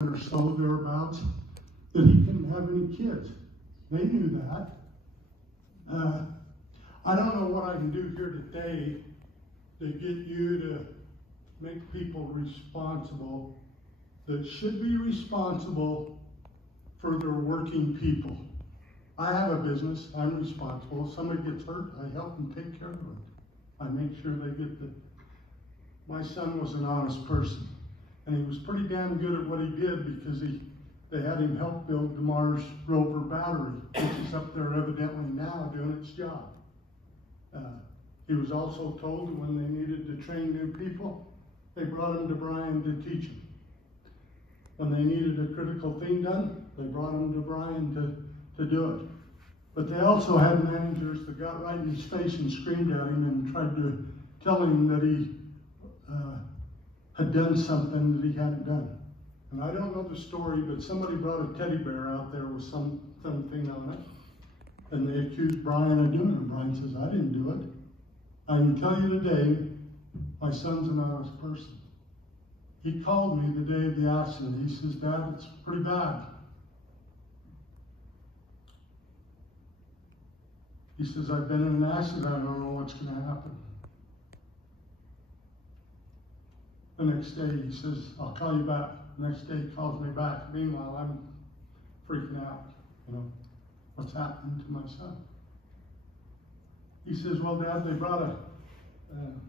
or so thereabouts, that he couldn't have any kids. They knew that. I don't know what I can do here today to get you to make people responsible that should be responsible for their working people. I have a business, I'm responsible. If somebody gets hurt, I help them take care of it. I make sure they get the... My son was an honest person, and he was pretty damn good at what he did because they had him help build the Mars rover battery, which is up there evidently now doing its job. He was also told that when they needed to train new people, they brought him to Brian to teach them. When they needed a critical thing done, they brought him to Brian to do it. But they also had managers that got right in his face and screamed at him and tried to tell him that he had done something that he hadn't done. And I don't know the story, but somebody brought a teddy bear out there with something on it. And they accused Brian of doing it. Brian says, I didn't do it. I can tell you today, my son's an honest person. He called me the day of the accident. He says, Dad, it's pretty bad. He says, I've been in an accident. I don't know what's going to happen. The next day, he says, I'll call you back. The next day, he calls me back. Meanwhile, I'm freaking out. You know, what's happening to my son? He says, well, Dad, they brought an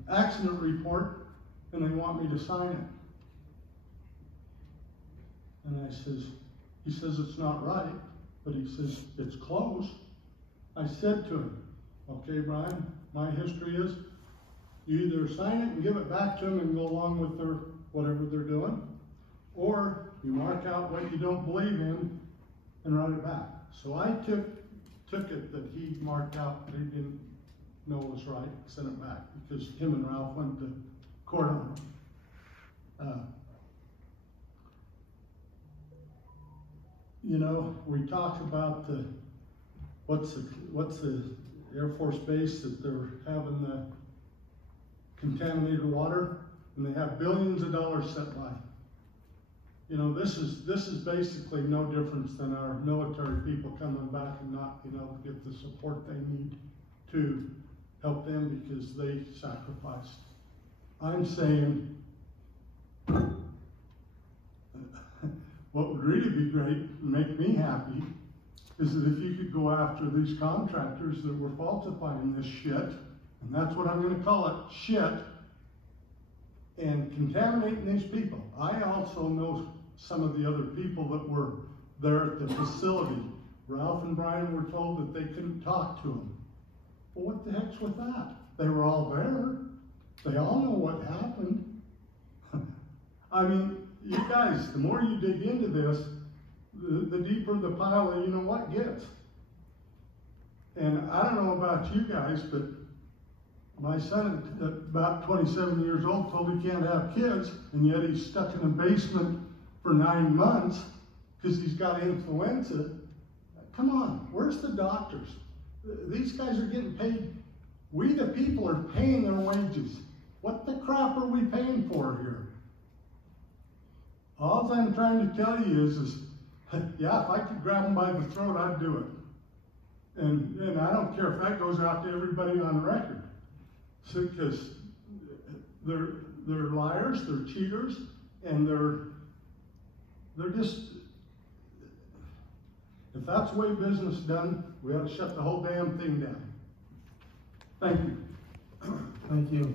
accident report, and they want me to sign it. And he says, it's not right, but he says, it's close. I said to him, okay, Brian, my history is, you either sign it and give it back to them and go along with whatever they're doing, or you mark out what you don't believe in and write it back. So I took it that he marked out that he didn't know was right, sent it back, because him and Ralph went to court on it. You know, we talk about what's the Air Force base that they're having the contaminated water, and they have billions of dollars set by. You know, this is basically no difference than our military people coming back and not being able to get the support they need to help them because they sacrificed. I'm saying what would really be great and make me happy is that if you could go after these contractors that were falsifying this shit, and that's what I'm going to call it, shit, and contaminating these people. I also know some of the other people that were there at the facility. Ralph and Brian were told that they couldn't talk to them. Well, what the heck's with that? They were all there. They all know what happened. I mean, you guys, the more you dig into this, the deeper the pile of you know what gets. And I don't know about you guys, but my son at about 27 years old told he can't have kids, and yet he's stuck in a basement for 9 months because he's got influenza. Come on, where's the doctors? These guys are getting paid. We the people are paying their wages. What the crap are we paying for here? All I'm trying to tell you is yeah, if I could grab them by the throat, I'd do it. And I don't care if that goes out to everybody on record. Because they're liars, they're cheaters, and they're just, if that's the way business is done, we ought to shut the whole damn thing down. Thank you. Thank you.